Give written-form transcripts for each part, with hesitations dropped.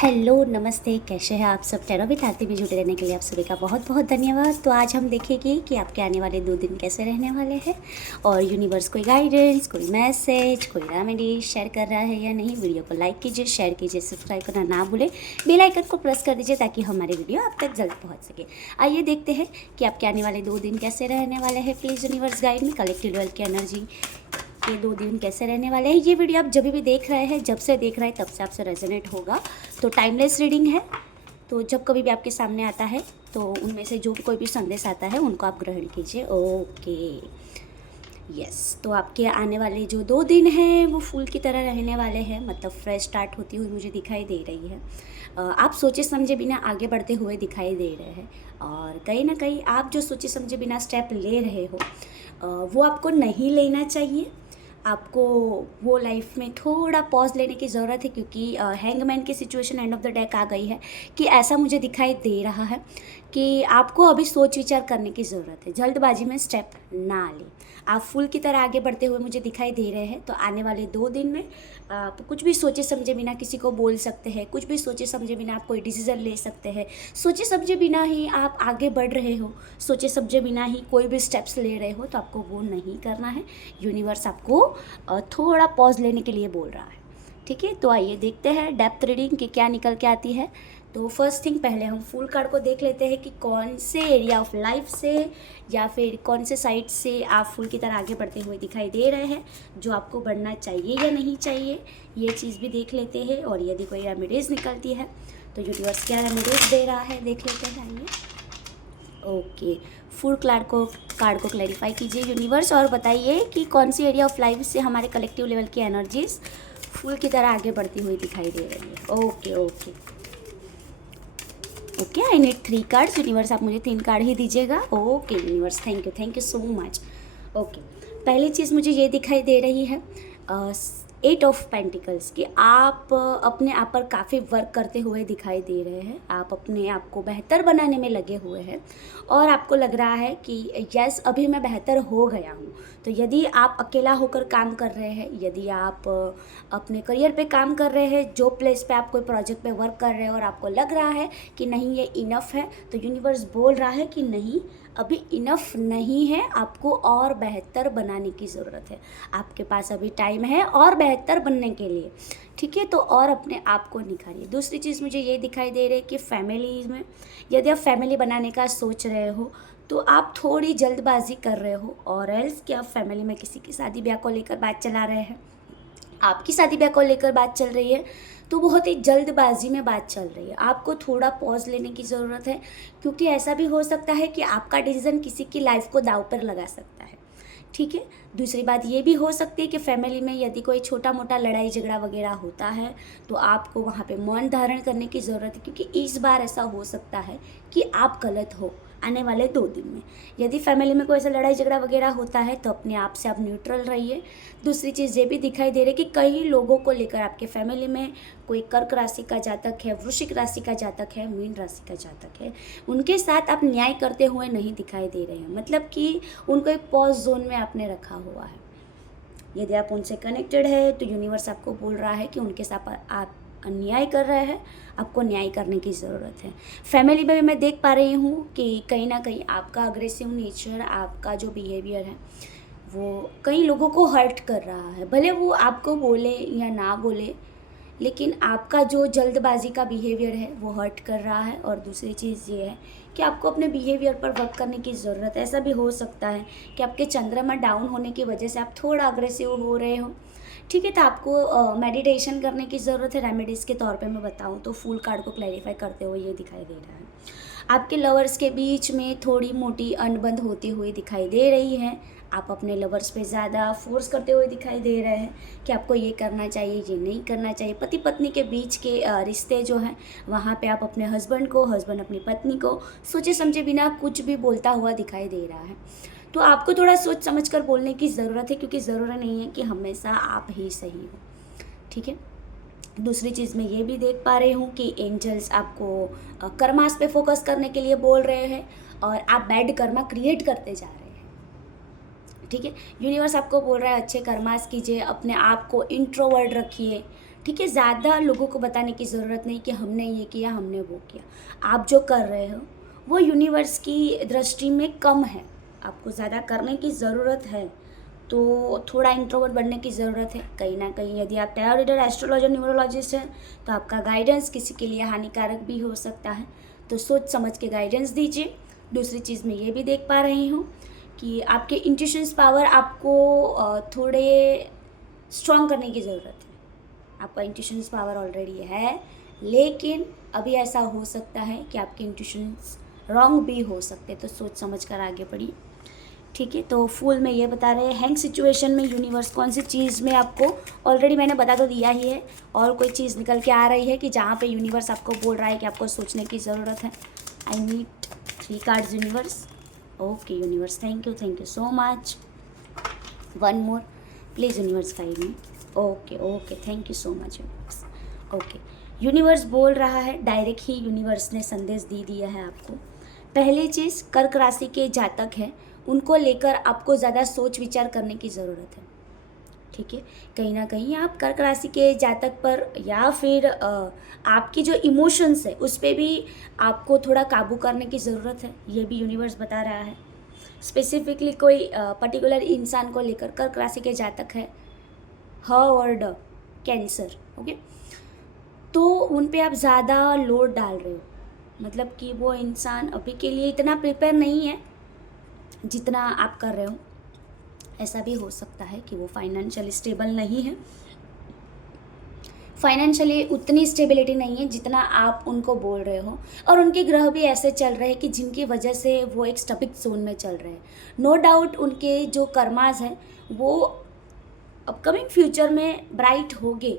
Hello नमस्ते, कैसे हैं आप सब। टैरो विद आरती में जुड़े रहने के लिए आप सभी का बहुत बहुत धन्यवाद। तो आज हम देखेंगे कि आपके आने वाले 2 दिन कैसे रहने वाले हैं और यूनिवर्स कोई गाइडेंस, कोई मैसेज, कोई रेमेडी शेयर कर रहा है या नहीं। वीडियो को लाइक कीजिए, शेयर कीजिए, सब्सक्राइब करना ना भूलें, बेल आइकन को प्रेस कर दीजिए ताकि हमारे वीडियो आप तक जल्द पहुँच सके। आइए देखते हैं कि आपके आने वाले 2 दिन कैसे रहने वाले हैं। प्लीज़ यूनिवर्स गाइड में कलेक्टिव लेवल की एनर्जी ये 2 दिन कैसे रहने वाले हैं। ये वीडियो आप जब भी देख रहे हैं, जब से देख रहे हैं तब से आपसे रेजोनेट होगा। तो टाइमलेस रीडिंग है, तो जब कभी भी आपके सामने आता है तो उनमें से जो कोई भी संदेश आता है उनको आप ग्रहण कीजिए। ओके यस, तो आपके आने वाले जो 2 दिन हैं वो फूल की तरह रहने वाले हैं, मतलब फ्रेश स्टार्ट होती हुई मुझे दिखाई दे रही है। आप सोचे समझे बिना आगे बढ़ते हुए दिखाई दे रहे हैं और कहीं ना कहीं आप जो सोचे समझे बिना स्टेप ले रहे हो वो आपको नहीं लेना चाहिए। आपको वो लाइफ में थोड़ा पॉज लेने की ज़रूरत है, क्योंकि हैंगमैन की situation end of the deck आ गई है कि ऐसा मुझे दिखाई दे रहा है कि आपको अभी सोच विचार करने की ज़रूरत है। जल्दबाजी में स्टेप ना लें। आप फूल की तरह आगे बढ़ते हुए मुझे दिखाई दे रहे हैं। तो आने वाले 2 दिन में आप कुछ भी सोचे समझे बिना किसी को बोल सकते हैं, कुछ भी सोचे समझे बिना आप कोई डिसीज़न ले सकते हैं, सोचे समझे बिना ही आप आगे बढ़ रहे हो, सोचे समझे बिना ही कोई भी स्टेप्स ले रहे हो, तो आपको वो नहीं करना है। यूनिवर्स आपको थोड़ा पॉज लेने के लिए बोल रहा है। ठीक है, तो आइए देखते हैं डेप्थ रीडिंग की क्या निकल के आती है। तो फर्स्ट थिंग, पहले हम फुल कार्ड को देख लेते हैं कि कौन से एरिया ऑफ लाइफ से या फिर कौन से साइड से आप फुल की तरह आगे बढ़ते हुए दिखाई दे रहे हैं, जो आपको बढ़ना चाहिए या नहीं चाहिए, ये चीज़ भी देख लेते हैं। और यदि कोई रेमेडीज़ निकलती है तो यूनिवर्स क्या रेमेडीज़ दे रहा है देख लेते हैं। आइए ओके, फुल कार्ड को क्लैरिफाई कीजिए यूनिवर्स और बताइए कि कौन सी एरिया ऑफ लाइफ से हमारे कलेक्टिव लेवल की एनर्जीज फुल की तरह आगे बढ़ती हुई दिखाई दे रही है। Okay okay okay, I need 3 cards. Universe आप मुझे 3 कार्ड ही दीजिएगा। Okay universe, thank you so much. Okay, पहली चीज़ मुझे ये दिखाई दे रही है 8 ऑफ पेंटिकल्स कि आप अपने आप पर काफ़ी वर्क करते हुए दिखाई दे रहे हैं। आप अपने आप को बेहतर बनाने में लगे हुए हैं और आपको लग रहा है कि यस अभी मैं बेहतर हो गया हूँ। तो यदि आप अकेला होकर काम कर रहे हैं, यदि आप अपने करियर पे काम कर रहे हैं, जो प्लेस पे आप कोई प्रोजेक्ट पे वर्क कर रहे हैं और आपको लग रहा है कि नहीं ये इनफ है, तो यूनिवर्स बोल रहा है कि नहीं अभी इनफ नहीं है, आपको और बेहतर बनाने की ज़रूरत है। आपके पास अभी टाइम है और बेहतर बनने के लिए। ठीक है, तो और अपने आप को निखारिए। दूसरी चीज़ मुझे ये दिखाई दे रही है कि फैमिली में यदि आप फैमिली बनाने का सोच रहे हो तो आप थोड़ी जल्दबाजी कर रहे हो, और एल्स कि आप फैमिली में किसी की शादी ब्याह को लेकर बात चला रहे हैं, आपकी शादी ब्याह को लेकर बात चल रही है, तो बहुत ही जल्दबाजी में बात चल रही है। आपको थोड़ा पॉज लेने की ज़रूरत है, क्योंकि ऐसा भी हो सकता है कि आपका डिसीज़न किसी की लाइफ को दाव पर लगा सकता है। ठीक है, दूसरी बात ये भी हो सकती है कि फैमिली में यदि कोई छोटा मोटा लड़ाई झगड़ा वगैरह होता है तो आपको वहाँ पे मौन धारण करने की ज़रूरत है, क्योंकि इस बार ऐसा हो सकता है कि आप गलत हो आने वाले 2 दिन में। यदि फैमिली में कोई ऐसा लड़ाई झगड़ा वगैरह होता है तो अपने आप से आप न्यूट्रल रहिए। दूसरी चीज़ ये भी दिखाई दे रही है कि कई लोगों को लेकर आपके फैमिली में कोई कर्क राशि का जातक है, वृश्चिक राशि का जातक है, मीन राशि का जातक है, उनके साथ आप न्याय करते हुए नहीं दिखाई दे रहे हैं। मतलब कि उनको एक पॉज जोन में आपने रखा हुआ है। यदि आप उनसे कनेक्टेड है तो यूनिवर्स आपको बोल रहा है कि उनके साथ आप अन्याय कर रहे हैं, आपको न्याय करने की ज़रूरत है। फैमिली में भी मैं देख पा रही हूँ कि कहीं ना कहीं आपका अग्रेसिव नेचर, आपका जो बिहेवियर है वो कई लोगों को हर्ट कर रहा है। भले वो आपको बोले या ना बोले, लेकिन आपका जो जल्दबाजी का बिहेवियर है वो हर्ट कर रहा है। और दूसरी चीज़ ये है कि आपको अपने बिहेवियर पर वर्क करने की ज़रूरत है। ऐसा भी हो सकता है कि आपके चंद्रमा डाउन होने की वजह से आप थोड़ा अग्रेसिव हो रहे हो। ठीक है, तो आपको मेडिटेशन करने की ज़रूरत है। रेमेडीज़ के तौर पे मैं बताऊँ तो फुल कार्ड को क्लैरिफाई करते हुए ये दिखाई दे रहा है आपके लवर्स के बीच में थोड़ी मोटी अनबन होती हुई दिखाई दे रही है। आप अपने लवर्स पे ज़्यादा फोर्स करते हुए दिखाई दे रहे हैं कि आपको ये करना चाहिए, ये नहीं करना चाहिए। पति पत्नी के बीच के रिश्ते जो हैं वहाँ पे आप अपने हस्बैंड को, हस्बैंड अपनी पत्नी को सोचे समझे बिना कुछ भी बोलता हुआ दिखाई दे रहा है। तो आपको थोड़ा सोच समझ कर बोलने की ज़रूरत है, क्योंकि ज़रूरी नहीं है कि हमेशा आप ही सही हो। ठीक है, दूसरी चीज़ मैं ये भी देख पा रही हूँ कि एंजल्स आपको कर्मास पे फोकस करने के लिए बोल रहे हैं और आप बैड कर्मा क्रिएट करते जा रहे हैं। ठीक है, यूनिवर्स आपको बोल रहा है अच्छे कर्मास कीजिए, अपने आप को इंट्रोवर्ट रखिए। ठीक है, ज़्यादा लोगों को बताने की ज़रूरत नहीं कि हमने ये किया, हमने वो किया। आप जो कर रहे हो वो यूनिवर्स की दृष्टि में कम है, आपको ज़्यादा करने की ज़रूरत है। तो थोड़ा इंट्रोवर्ट बनने की ज़रूरत है कहीं ना कहीं। यदि आप टैरो रीडर, एस्ट्रोलॉजर, न्यूमरोलॉजिस्ट हैं तो आपका गाइडेंस किसी के लिए हानिकारक भी हो सकता है, तो सोच समझ के गाइडेंस दीजिए। दूसरी चीज़ मैं ये भी देख पा रही हूँ कि आपके इंट्यूशंस पावर आपको थोड़े स्ट्रॉन्ग करने की ज़रूरत है। आपका इंट्यूशंस पावर ऑलरेडी है, लेकिन अभी ऐसा हो सकता है कि आपके इंट्यूशंस रॉन्ग भी हो सकते, तो सोच समझ कर आगे बढ़िए। ठीक है, तो फुल में ये बता रहे हैं हैंग सिचुएशन में यूनिवर्स कौन सी चीज़ में आपको, ऑलरेडी मैंने बता तो दिया ही है, और कोई चीज़ निकल के आ रही है कि जहाँ पे यूनिवर्स आपको बोल रहा है कि आपको सोचने की ज़रूरत है। I need 3 cards universe. Okay universe, thank you so much. One more please universe guide me. Okay thank you so much universe. Okay, universe बोल रहा है, डायरेक्ट ही यूनिवर्स ने संदेश दे दिया है आपको। पहली चीज़, कर्क राशि के जातक हैं, उनको लेकर आपको ज़्यादा सोच विचार करने की ज़रूरत है। ठीक है, कहीं ना कहीं आप कर्क राशि के जातक पर या फिर आपकी जो इमोशंस है उस पर भी आपको थोड़ा काबू करने की ज़रूरत है, ये भी यूनिवर्स बता रहा है। स्पेसिफिकली कोई पर्टिकुलर इंसान को लेकर कर्क राशि के जातक है, ह और ड, कैंसर, ओके, तो उन पे आप ज़्यादा लोड डाल रहे हो। मतलब कि वो इंसान अभी के लिए इतना प्रिपेयर नहीं है जितना आप कर रहे हो। ऐसा भी हो सकता है कि वो फाइनेंशियली स्टेबल नहीं है, फाइनेंशियली उतनी स्टेबिलिटी नहीं है जितना आप उनको बोल रहे हो, और उनके ग्रह भी ऐसे चल रहे हैं कि जिनकी वजह से वो एक स्टबिक जोन में चल रहे हैं। नो डाउट उनके जो कर्मास हैं वो अपकमिंग फ्यूचर में ब्राइट होंगे।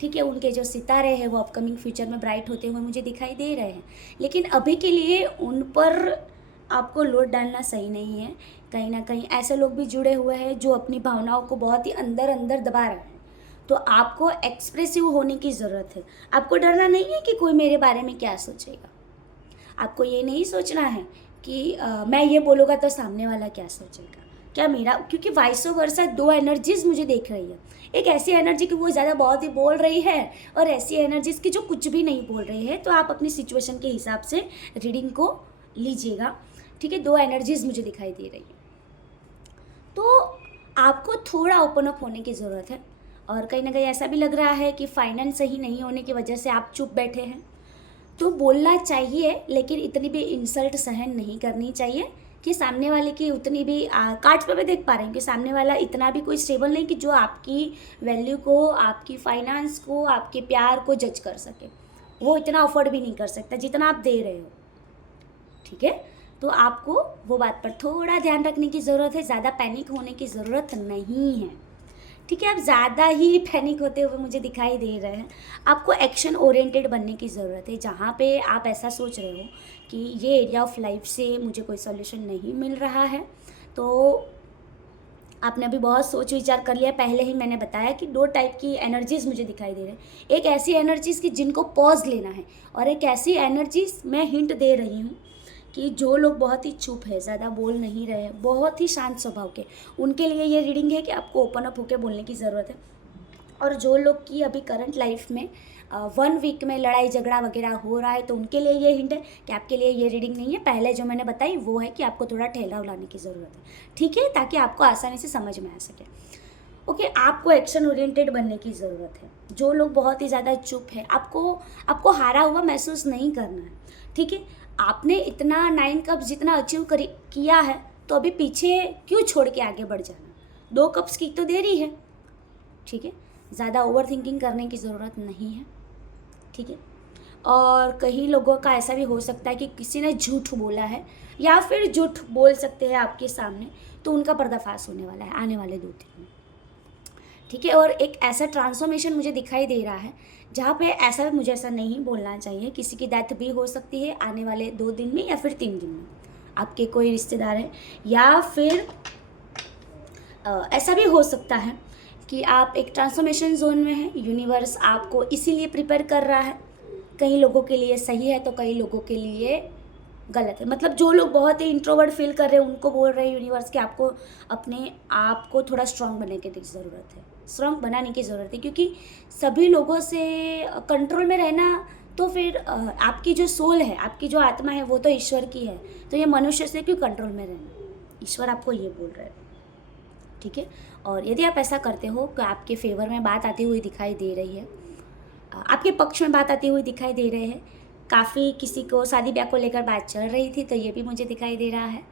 ठीक है, उनके जो सितारे हैं वो अपकमिंग फ्यूचर में ब्राइट होते हुए मुझे दिखाई दे रहे हैं, लेकिन अभी के लिए उन पर आपको लोड डालना सही नहीं है। कहीं ना कहीं ऐसे लोग भी जुड़े हुए हैं जो अपनी भावनाओं को बहुत ही अंदर अंदर दबा रहे हैं, तो आपको एक्सप्रेसिव होने की ज़रूरत है। आपको डरना नहीं है कि कोई मेरे बारे में क्या सोचेगा। आपको ये नहीं सोचना है कि मैं ये बोलूँगा तो सामने वाला क्या सोचेगा, क्या मेरा, क्योंकि वाइस वर्सा 2 एनर्जीज मुझे देख रही है। एक ऐसी एनर्जी कि वो ज़्यादा बहुत ही बोल रही है, और ऐसी एनर्जीज की जो कुछ भी नहीं बोल रही है। तो आप अपनी सिचुएशन के हिसाब से रीडिंग को लीजिएगा। ठीक है, 2 एनर्जीज मुझे दिखाई दे रही है, तो आपको थोड़ा ओपन अप होने की ज़रूरत है। और कहीं ना कहीं ऐसा भी लग रहा है कि फाइनेंस सही नहीं होने की वजह से आप चुप बैठे हैं, तो बोलना चाहिए, लेकिन इतनी भी इंसल्ट सहन नहीं करनी चाहिए कि सामने वाले की उतनी भी कार्ड्स पे भी देख पा रहे हैं कि सामने वाला इतना भी कोई स्टेबल नहीं कि जो आपकी वैल्यू को, आपकी फाइनेंस को, आपके प्यार को जज कर सके। वो इतना अफोर्ड भी नहीं कर सकता जितना आप दे रहे हो। ठीक है, तो आपको वो बात पर थोड़ा ध्यान रखने की ज़रूरत है, ज़्यादा पैनिक होने की ज़रूरत नहीं है। ठीक है, आप ज़्यादा ही पैनिक होते हुए मुझे दिखाई दे रहे हैं। आपको एक्शन ओरिएंटेड बनने की ज़रूरत है, जहाँ पे आप ऐसा सोच रहे हो कि ये एरिया ऑफ लाइफ से मुझे कोई सॉल्यूशन नहीं मिल रहा है, तो आपने अभी बहुत सोच विचार कर लिया। पहले ही मैंने बताया कि 2 टाइप की एनर्जीज़ मुझे दिखाई दे रहे हैं। एक ऐसी एनर्जीज़ की जिनको पॉज लेना है, और एक ऐसी एनर्जीज़ मैं हिंट दे रही हूँ कि जो लोग बहुत ही चुप है, ज़्यादा बोल नहीं रहे, बहुत ही शांत स्वभाव के, उनके लिए ये रीडिंग है कि आपको ओपन अप होकर बोलने की ज़रूरत है। और जो लोग की अभी करंट लाइफ में 1 वीक में लड़ाई झगड़ा वगैरह हो रहा है, तो उनके लिए ये हिंट है कि आपके लिए ये रीडिंग नहीं है। पहले जो मैंने बताई वो है कि आपको थोड़ा ठहराव लाने की ज़रूरत है। ठीक है, ताकि आपको आसानी से समझ में आ सके। ओके, आपको एक्शन ओरिएंटेड बनने की ज़रूरत है। जो लोग बहुत ही ज़्यादा चुप है, आपको हारा हुआ महसूस नहीं करना है। ठीक है, आपने इतना 9 कप्स जितना अचीव किया है, तो अभी पीछे क्यों छोड़ के आगे बढ़ जाना। 2 कप्स की तो देरी है। ठीक है, ज़्यादा ओवर थिंकिंग करने की ज़रूरत नहीं है। ठीक है, और कई लोगों का ऐसा भी हो सकता है कि किसी ने झूठ बोला है, या फिर झूठ बोल सकते हैं आपके सामने, तो उनका पर्दाफाश होने वाला है आने वाले 2 दिन में। ठीक है, और एक ऐसा ट्रांसफॉर्मेशन मुझे दिखाई दे रहा है जहाँ पे ऐसा, मुझे ऐसा नहीं बोलना चाहिए, किसी की डेथ भी हो सकती है आने वाले 2 दिन में या फिर 3 दिन में। आपके कोई रिश्तेदार है, या फिर ऐसा भी हो सकता है कि आप एक ट्रांसफॉर्मेशन जोन में हैं। यूनिवर्स आपको इसीलिए प्रिपेयर कर रहा है। कई लोगों के लिए सही है तो कई लोगों के लिए गलत है। मतलब जो लोग बहुत ही इंट्रोवर्ट फील कर रहे हैं उनको बोल रहे हैं यूनिवर्स कि आपको अपने आप को थोड़ा स्ट्रांग बनने की ज़रूरत है। स्ट्रॉन्ग बनाने की ज़रूरत है, क्योंकि सभी लोगों से कंट्रोल में रहना तो फिर आपकी जो सोल है, आपकी जो आत्मा है, वो तो ईश्वर की है, तो ये मनुष्य से क्यों कंट्रोल में रहना। ईश्वर आपको ये बोल रहे हैं, ठीक है। और यदि आप ऐसा करते हो तो आपके फेवर में बात आती हुई दिखाई दे रही है, आपके पक्ष में बात आती हुई दिखाई दे रहे हैं। काफ़ी किसी को शादी ब्याह को लेकर बात चल रही थी, तो ये भी मुझे दिखाई दे रहा है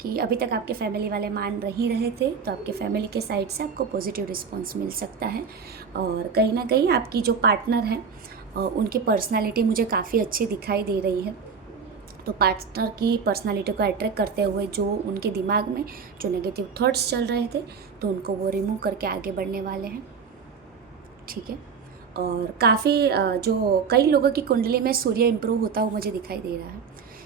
कि अभी तक आपके फैमिली वाले मान नहीं रहे थे, तो आपके फैमिली के साइड से आपको पॉजिटिव रिस्पॉन्स मिल सकता है। और कहीं ना कहीं आपकी जो पार्टनर है उनकी पर्सनालिटी मुझे काफ़ी अच्छी दिखाई दे रही है। तो पार्टनर की पर्सनालिटी को अट्रैक्ट करते हुए जो उनके दिमाग में जो नेगेटिव थॉट्स चल रहे थे, तो उनको वो रिमूव करके आगे बढ़ने वाले हैं, ठीक है। और काफ़ी जो कई लोगों की कुंडली में सूर्य इम्प्रूव होता हुआ मुझे दिखाई दे रहा है।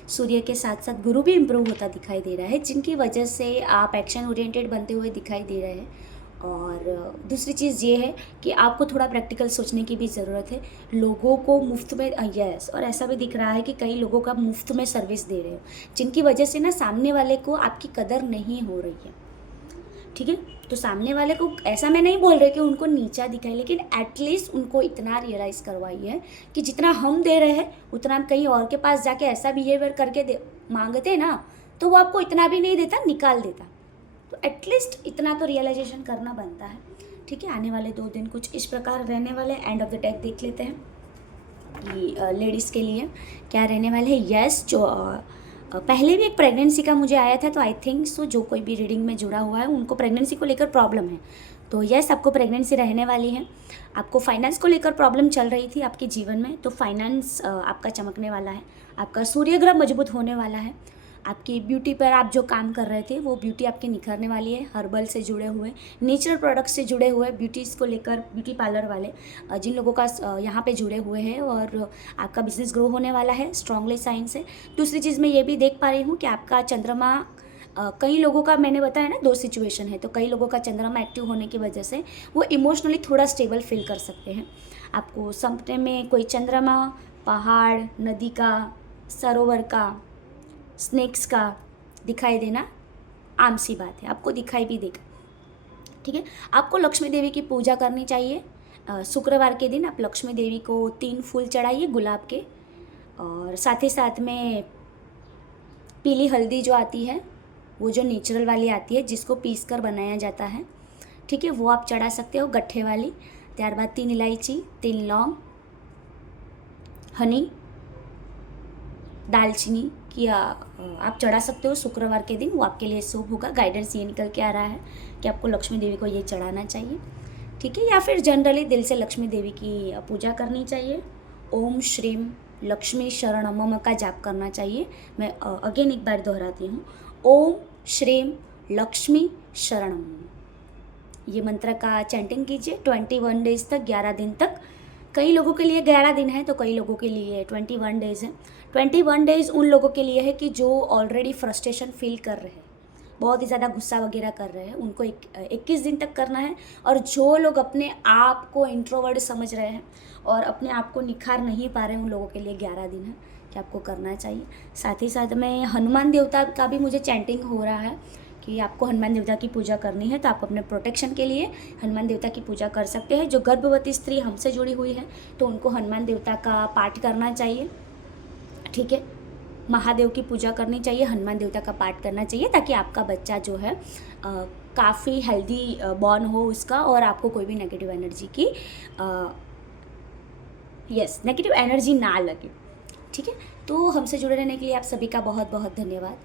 सूर्य के साथ साथ गुरु भी इम्प्रूव होता दिखाई दे रहा है, जिनकी वजह से आप एक्शन ओरिएंटेड बनते हुए दिखाई दे रहे हैं। और दूसरी चीज़ ये है कि आपको थोड़ा प्रैक्टिकल सोचने की भी ज़रूरत है। लोगों को मुफ्त में यस, और ऐसा भी दिख रहा है कि कई लोगों का मुफ्त में सर्विस दे रहे हो, जिनकी वजह से ना सामने वाले को आपकी कदर नहीं हो रही है, ठीक है। तो सामने वाले को ऐसा मैं नहीं बोल रही कि उनको नीचा दिखाए, लेकिन एटलीस्ट उनको इतना रियलाइज़ करवाइए कि जितना हम दे रहे हैं उतना हम कहीं और के पास जाके ऐसा बिहेवियर करके मांगते ना, तो वो आपको इतना भी नहीं देता, निकाल देता। तो एटलीस्ट इतना तो रियलाइजेशन करना बनता है, ठीक है। आने वाले 2 दिन कुछ इस प्रकार रहने वाले। एंड ऑफ द डेक देख लेते हैं कि लेडीज़ के लिए क्या रहने वाले हैं। यस, जो पहले भी एक प्रेगनेंसी का मुझे आया था, तो आई थिंक सो जो कोई भी रीडिंग में जुड़ा हुआ है उनको प्रेगनेंसी को लेकर प्रॉब्लम है। तो यस, आपको प्रेगनेंसी रहने वाली है। आपको फाइनेंस को लेकर प्रॉब्लम चल रही थी आपके जीवन में, तो फाइनेंस आपका चमकने वाला है। आपका सूर्य ग्रह मजबूत होने वाला है। आपकी ब्यूटी पर आप जो काम कर रहे थे वो ब्यूटी आपकी निखरने वाली है। हर्बल से जुड़े हुए, नेचुरल प्रोडक्ट्स से जुड़े हुए, ब्यूटीज़ को लेकर, ब्यूटी पार्लर वाले जिन लोगों का यहाँ पे जुड़े हुए हैं, और आपका बिजनेस ग्रो होने वाला है स्ट्रांगली साइन से। दूसरी चीज़ मैं ये भी देख पा रही हूँ कि आपका चंद्रमा कई लोगों का, मैंने बताया ना 2 सिचुएशन है, तो कई लोगों का चंद्रमा एक्टिव होने की वजह से वो इमोशनली थोड़ा स्टेबल फील कर सकते हैं। आपको सपने में कोई चंद्रमा, पहाड़, नदी का, सरोवर का, स्नेक्स का दिखाई देना आम सी बात है, आपको दिखाई भी देगा, ठीक है। आपको लक्ष्मी देवी की पूजा करनी चाहिए। शुक्रवार के दिन आप लक्ष्मी देवी को 3 फूल चढ़ाइए गुलाब के, और साथ ही साथ में पीली हल्दी जो आती है, वो जो नेचुरल वाली आती है जिसको पीस कर बनाया जाता है, ठीक है, वो आप चढ़ा सकते हो, गट्ठे वाली। त्यारबाद 3 इलायची, 3 लौंग, हनी, दालचीनी की आप चढ़ा सकते हो शुक्रवार के दिन, वो आपके लिए शुभ होगा। गाइडेंस ये निकल के आ रहा है कि आपको लक्ष्मी देवी को ये चढ़ाना चाहिए, ठीक है। या फिर जनरली दिल से लक्ष्मी देवी की पूजा करनी चाहिए। ओम श्रीम लक्ष्मी शरणम मम का जाप करना चाहिए। मैं अगेन एक बार दोहराती हूँ, ओम श्रीम लक्ष्मी शरणम, ये मंत्र का चैंटिंग कीजिए 21 डेज तक, 11 दिन तक। कई लोगों के लिए 11 दिन है, तो कई लोगों के लिए 21 डेज़ है। 21 डेज़ उन लोगों के लिए है कि जो ऑलरेडी फ्रस्ट्रेशन फील कर रहे हैं, बहुत ही ज़्यादा गुस्सा वगैरह कर रहे हैं, उनको 21 दिन तक करना है। और जो लोग अपने आप को इंट्रोवर्ट समझ रहे हैं और अपने आप को निखार नहीं पा रहे हैं, उन लोगों के लिए 11 दिन है कि आपको करना चाहिए। साथ ही साथ में हनुमान देवता का भी मुझे चैंटिंग हो रहा है कि आपको हनुमान देवता की पूजा करनी है, तो आप अपने प्रोटेक्शन के लिए हनुमान देवता की पूजा कर सकते हैं। जो गर्भवती स्त्री हमसे जुड़ी हुई है, तो उनको हनुमान देवता का पाठ करना चाहिए, ठीक है। महादेव की पूजा करनी चाहिए, हनुमान देवता का पाठ करना चाहिए, ताकि आपका बच्चा जो है काफ़ी हेल्दी बॉर्न हो उसका, और आपको कोई भी नेगेटिव एनर्जी की नेगेटिव एनर्जी ना लगे, ठीक है। तो हमसे जुड़े रहने के लिए आप सभी का बहुत बहुत धन्यवाद।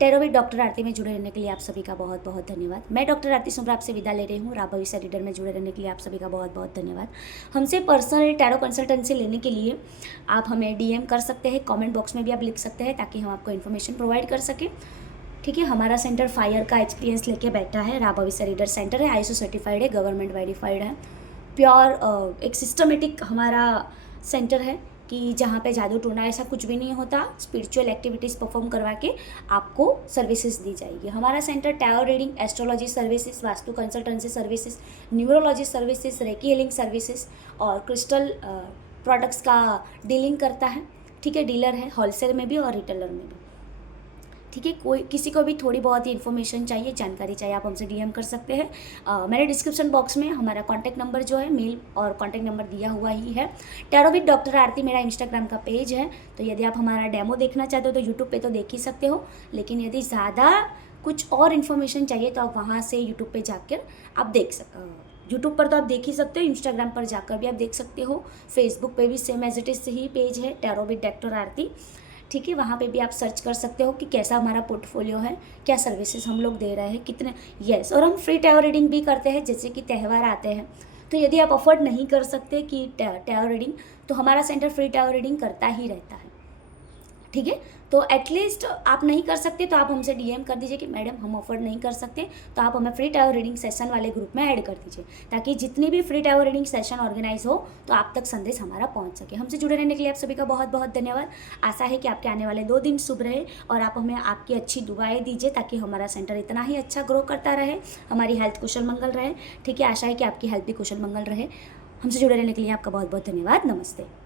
टेरोविद डॉक्टर आरती में जुड़े रहने के लिए आप सभी का बहुत बहुत धन्यवाद। मैं डॉक्टर आरती सुमरा आपसे विदा ले रही हूँ। राव भविष्य रीडर में जुड़े रहने के लिए आप सभी का बहुत बहुत धन्यवाद। हमसे पर्सनल टैरो कंसल्टेंसी लेने के लिए आप हमें DM कर सकते हैं, कमेंट बॉक्स में भी आप लिख सकते हैं, ताकि हम आपको इन्फॉर्मेशन प्रोवाइड कर सकें, ठीक है। हमारा सेंटर फायर का एक्सपीरियंस लेके बैठा है। राव भविष्य रीडर सेंटर है, ISO सर्टिफाइड है, गवर्नमेंट वेरीफाइड है, प्योर एक सिस्टमेटिक हमारा सेंटर है कि जहाँ पे जादू टोना ऐसा कुछ भी नहीं होता। स्पिरिचुअल एक्टिविटीज़ परफॉर्म करवा के आपको सर्विसेज दी जाएगी। हमारा centre tarot reading, astrology services, vastu consultancy services, neurology services, recce healing services और क्रिस्टल प्रोडक्ट्स का डीलिंग करता है, ठीक है। डीलर है होलसेल में भी और रिटेलर में भी। ठीक है। कोई किसी को भी थोड़ी बहुत ही इन्फॉर्मेशन चाहिए, जानकारी चाहिए, आप हमसे डीएम कर सकते हैं। मैंने डिस्क्रिप्शन बॉक्स में हमारा कॉन्टैक्ट नंबर जो है, मेल और कॉन्टैक्ट नंबर दिया हुआ ही है। टैरो विद डॉक्टर आरती मेरा इंस्टाग्राम का पेज है, तो यदि आप हमारा डेमो देखना चाहते हो तो यूट्यूब पे तो देख ही सकते हो, लेकिन यदि ज़्यादा कुछ और इन्फॉर्मेशन चाहिए तो आप वहाँ से यूट्यूब पे जाकर आप देख यूट्यूब पर तो आप देख ही सकते हो, इंस्टाग्राम पर जाकर भी आप देख सकते हो, फेसबुक पे भी सेम एज इट इज़ ही पेज है, टैरो विद डॉक्टर आरती। ठीक है, वहाँ पे भी आप सर्च कर सकते हो कि कैसा हमारा पोर्टफोलियो है, क्या सर्विसेज हम लोग दे रहे हैं, कितने। यस, और हम फ्री टैरो रीडिंग भी करते हैं, जैसे कि त्यौहार आते हैं तो यदि आप अफोर्ड नहीं कर सकते कि टैरो रीडिंग, तो हमारा सेंटर फ्री टैरो रीडिंग करता ही रहता है। ठीक है, तो एटलीस्ट आप नहीं कर सकते तो आप हमसे डीएम कर दीजिए कि मैडम हम अफोर्ड नहीं कर सकते, तो आप हमें फ्री टैरो रीडिंग सेशन वाले ग्रुप में ऐड कर दीजिए, ताकि जितनी भी free tarot reading session organise हो तो आप तक संदेश हमारा पहुंच सके। हमसे जुड़े रहने के लिए आप सभी का बहुत बहुत धन्यवाद। आशा है कि आपके आने वाले 2 दिन शुभ रहे और आप हमें आपकी अच्छी दुआएं दीजिए, ताकि हमारा सेंटर इतना ही अच्छा ग्रो करता रहे, हमारी हेल्थ कुशल मंगल रहे। ठीक है, आशा है कि आपकी हेल्थ भी कुशल मंगल रहे। हमसे जुड़े रहने के लिए आपका बहुत बहुत धन्यवाद। नमस्ते।